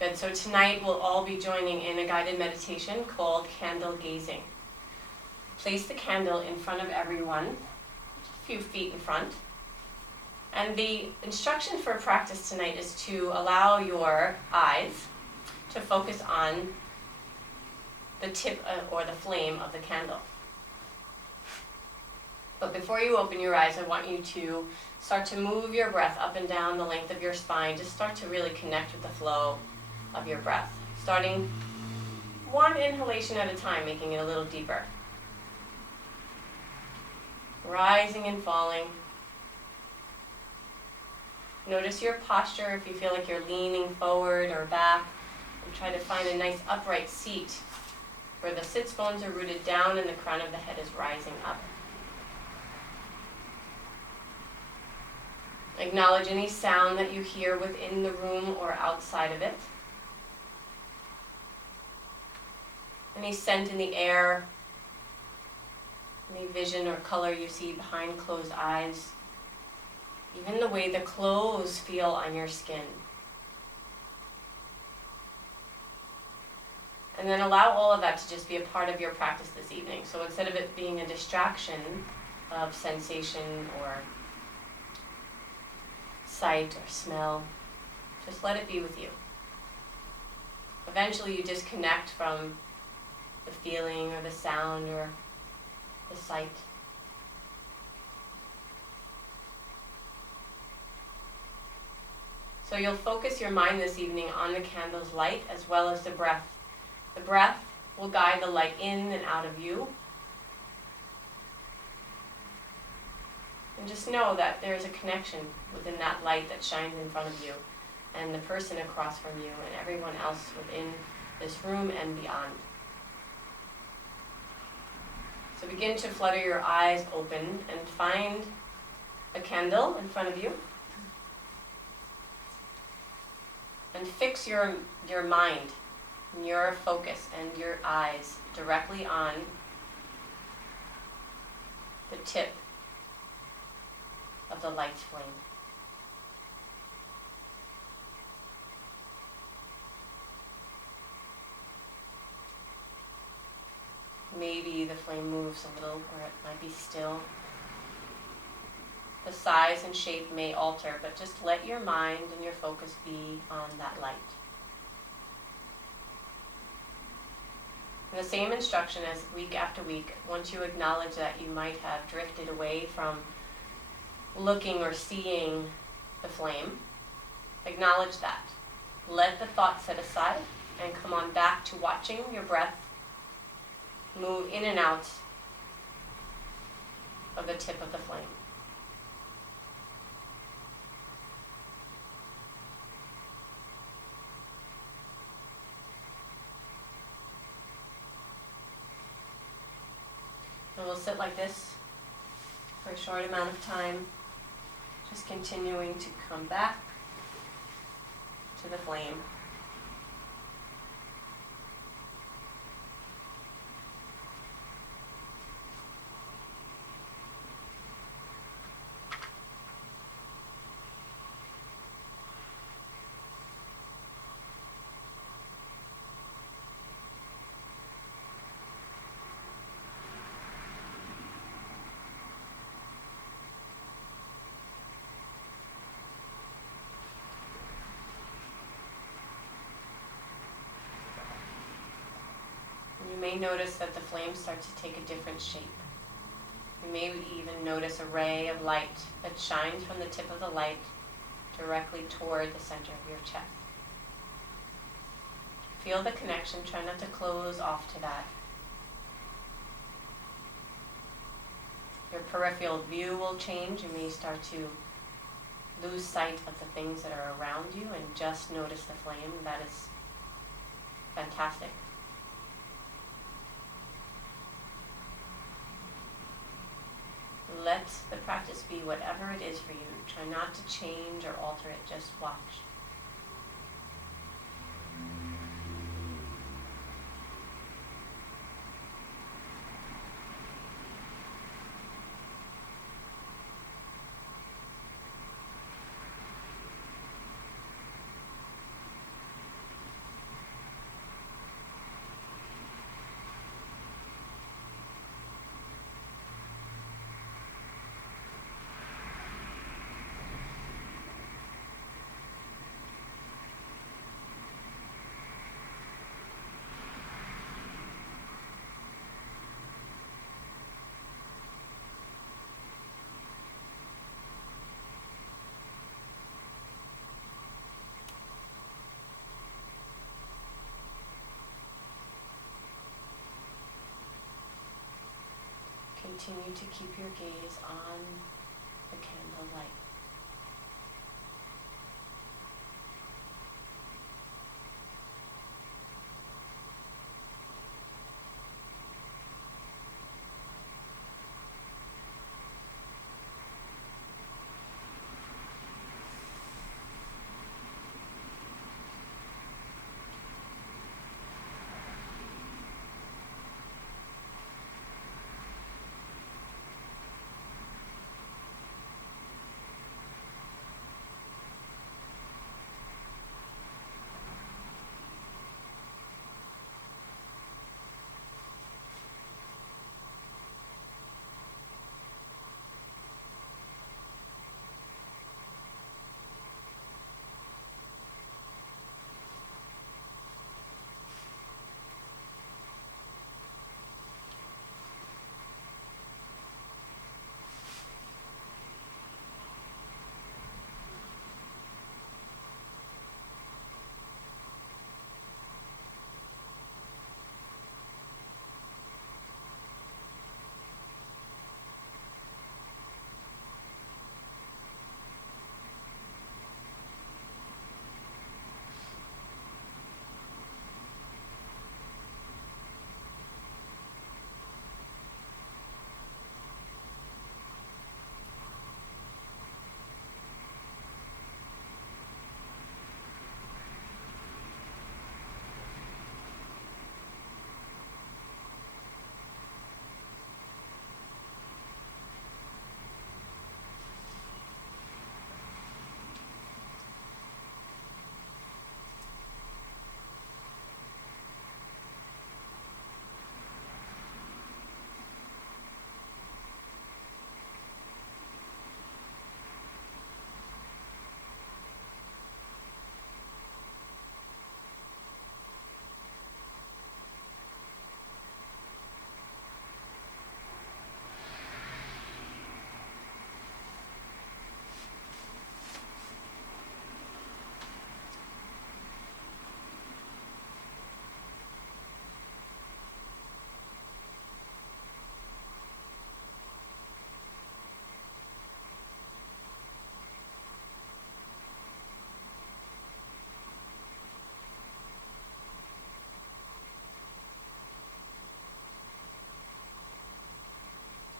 Good, so tonight we'll all be joining in a guided meditation called candle gazing. Place the candle in front of everyone, a few feet in front. And the instruction for practice tonight is to allow your eyes to focus on the tip or the flame of the candle. But before you open your eyes, I want you to start to move your breath up and down the length of your spine. Just start to really connect with the flow of your breath. Starting one inhalation at a time, making it a little deeper. Rising and falling. Notice your posture if you feel like you're leaning forward or back. And try to find a nice upright seat where the sits bones are rooted down and the crown of the head is rising up. Acknowledge any sound that you hear within the room or outside of it. Any scent in the air, any vision or color you see behind closed eyes, even the way the clothes feel on your skin. And then allow all of that to just be a part of your practice this evening. So instead of it being a distraction of sensation or sight or smell, just let it be with you. Eventually you disconnect from the feeling or the sound or the sight. So you'll focus your mind this evening on the candle's light as well as the breath. The breath will guide the light in and out of you. And just know that there is a connection within that light that shines in front of you and the person across from you and everyone else within this room and beyond. So begin to flutter your eyes open and find a candle in front of you. And fix your mind, your focus, and your eyes directly on the tip of the light's flame. Maybe the flame moves a little, or it might be still. The size and shape may alter, but just let your mind and your focus be on that light. And the same instruction as week after week, once you acknowledge that you might have drifted away from looking or seeing the flame, acknowledge that. Let the thought set aside and come on back to watching your breath move in and out of the tip of the flame. And we'll sit like this for a short amount of time, just continuing to come back to the flame. You may notice that the flames start to take a different shape. You may even notice a ray of light that shines from the tip of the light directly toward the center of your chest. Feel the connection. Try not to close off to that. Your peripheral view will change. You may start to lose sight of the things that are around you and just notice the flame. That is fantastic. Let the practice be whatever it is for you. Try not to change or alter it. Just watch. continue to keep your gaze on the candle light.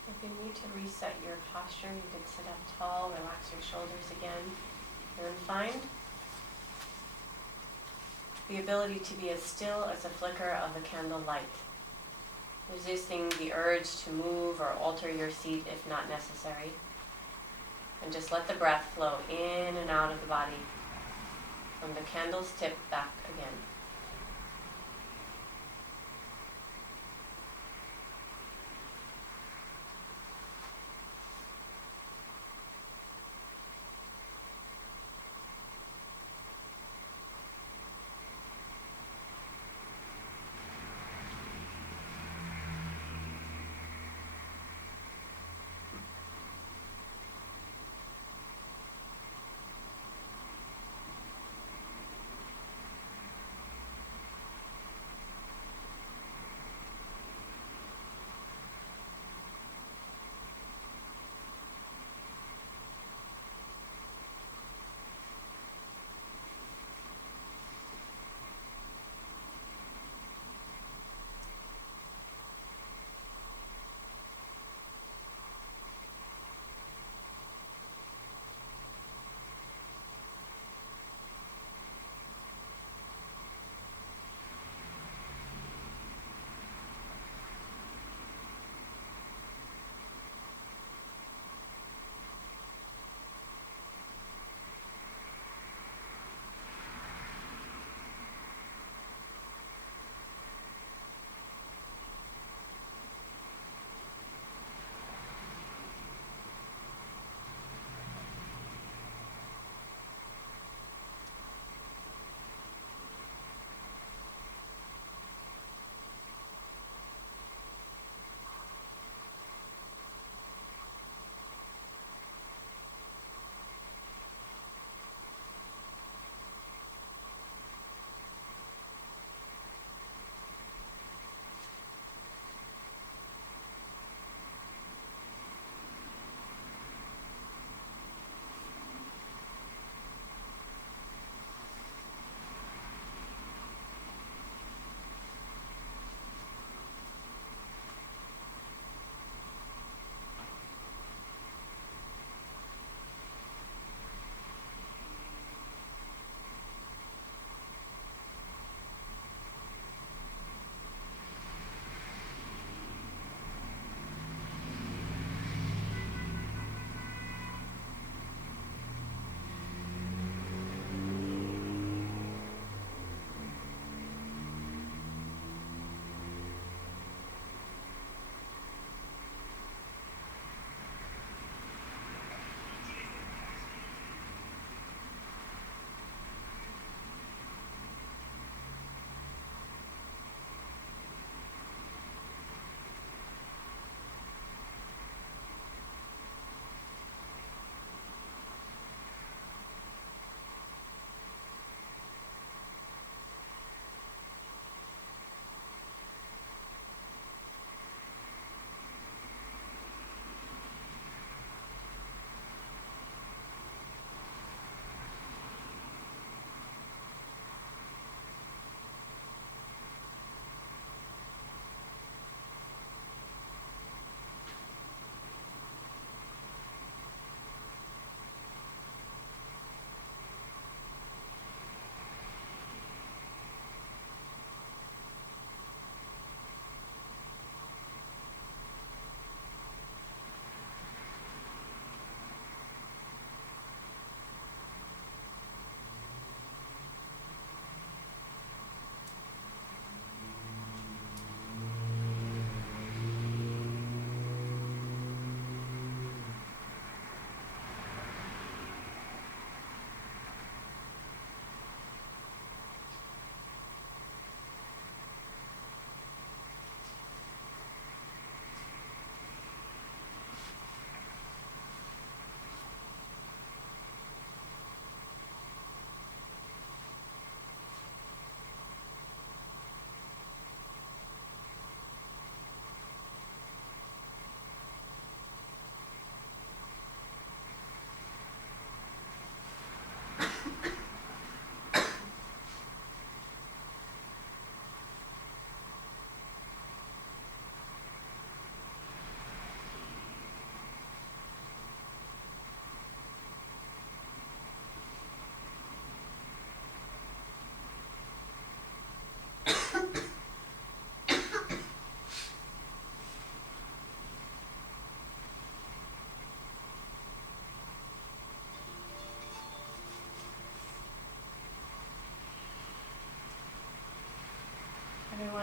If you need to reset your posture, you can sit up tall, relax your shoulders again, and then find the ability to be as still as a flicker of the candle light, resisting the urge to move or alter your seat if not necessary. And just let the breath flow in and out of the body from the candle's tip back again.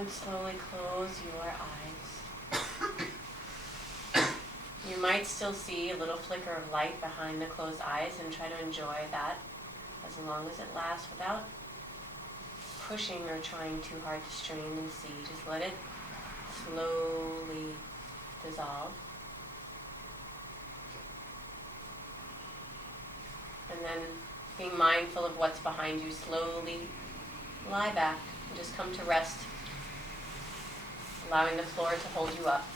and slowly close your eyes. You might still see a little flicker of light behind the closed eyes, and try to enjoy that as long as it lasts without pushing or trying too hard to strain and see. Just let it slowly dissolve. And then, being mindful of what's behind you, slowly lie back and just come to rest, allowing the floor to hold you up.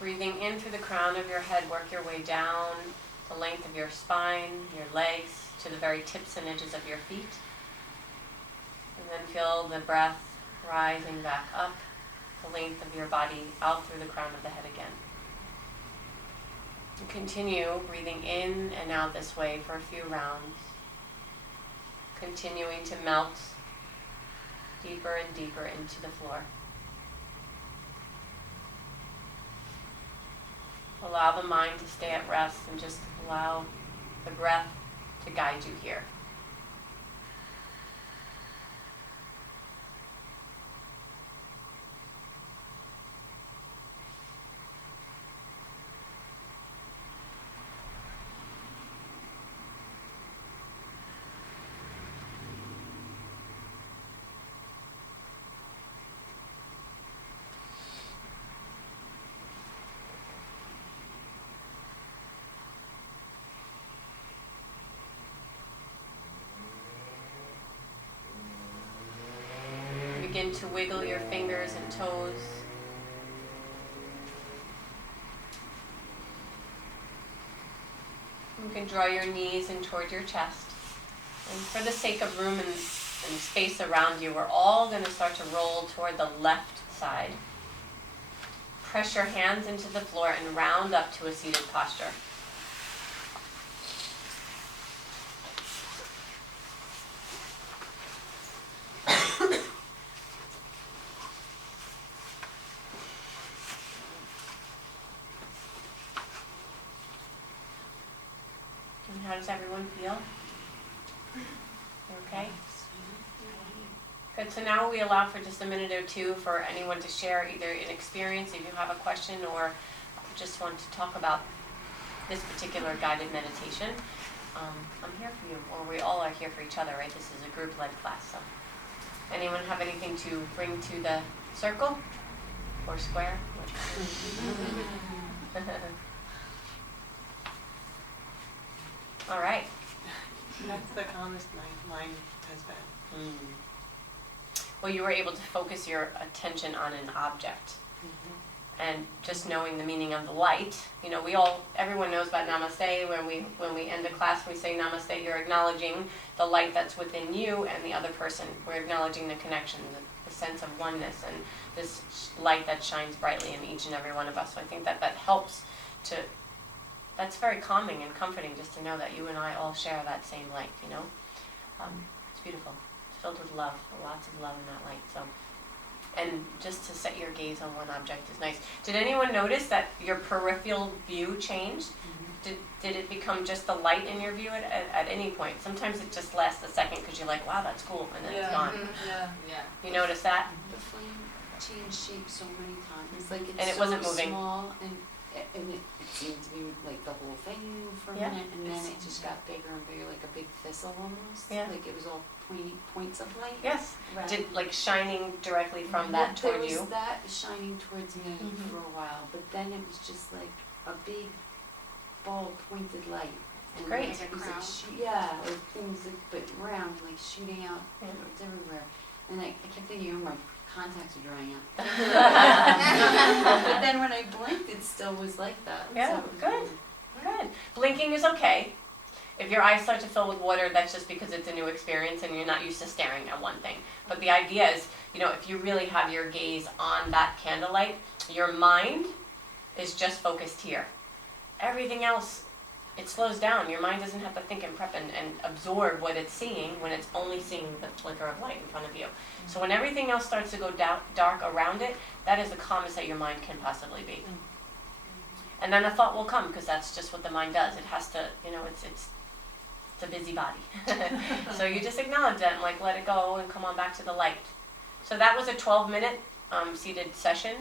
Breathing in through the crown of your head, work your way down the length of your spine, your legs, to the very tips and edges of your feet. And then feel the breath rising back up the length of your body out through the crown of the head again. And continue breathing in and out this way for a few rounds, continuing to melt deeper and deeper into the floor. Allow the mind to stay at rest and just allow the breath to guide you here. Begin to wiggle your fingers and toes. You can draw your knees in toward your chest. And for the sake of room and space around you, we're all going to start to roll toward the left side. Press your hands into the floor and round up to a seated posture. How does everyone feel? Okay? Good, so now we allow for just a minute or two for anyone to share either an experience, if you have a question, or just want to talk about this particular guided meditation. I'm here for you, or we all are here for each other, right? This is a group-led class, so. Anyone have anything to bring to the circle? Or square? All right. That's the calmest mine has been. Well, you were able to focus your attention on an object. And just knowing the meaning of the light, you know, everyone knows about namaste. When we end a class, we say namaste, you're acknowledging the light that's within you and the other person. We're acknowledging the connection, the sense of oneness, and this light that shines brightly in each and every one of us. So I think that helps to, that's very calming and comforting, just to know that you and I all share that same light, you know. It's beautiful. It's filled with love, lots of love in that light. So. And just to set your gaze on one object is nice. Did anyone notice that your peripheral view changed? Did it become just the light in your view at any point? Sometimes it just lasts a second because you're like, wow, that's cool, and then it's gone. Yeah. You notice that? The flame changed shape so many times. Like it's And it so wasn't moving. small, and it seemed to be like the whole thing for a Yeah. minute, and then it just got bigger and bigger, like a big thistle almost. Yeah. Like it was all pointy points of light. Yes. Red. Did like shining directly from that toward There you? was that shining towards me Mhm. for a while, but then it was just like a big ball pointed light. And Great. Like, it was like like things but round, like shooting out. Yeah. It's everywhere. And I kept thinking, oh, my contacts are drying out. But then when I blinked, it still was like that. Yeah, So it was good. weird. Good. Blinking is okay. If your eyes start to fill with water, that's just because it's a new experience and you're not used to staring at one thing. But the idea is, you know, if you really have your gaze on that candlelight, your mind is just focused here. Everything else it slows down. Your mind doesn't have to think and prep and absorb what it's seeing when it's only seeing the flicker of light in front of you. So when everything else starts to go dark around it, that is the calmest that your mind can possibly be. And then a thought will come, because that's just what the mind does. It has to, it's a busy body. So you just acknowledge that and like let it go and come on back to the light. So that was a 12-minute seated session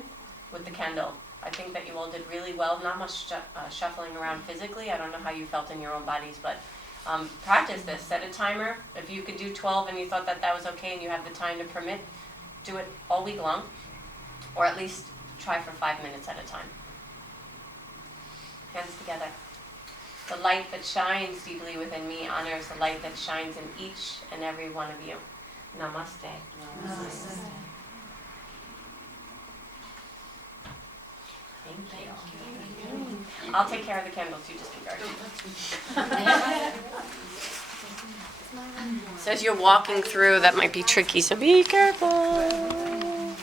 with the candle. I think that you all did really well. Not much shuffling around physically. I don't know how you felt in your own bodies, but practice this. Set a timer. If you could do 12 and you thought that was okay and you have the time to permit, do it all week long, or at least try for 5 minutes at a time. Hands together. The light that shines deeply within me honors the light that shines in each and every one of you. Namaste. Namaste. Thank you. I'll take care of the candles, you just be guarded. So as you're walking through, that might be tricky, so be careful.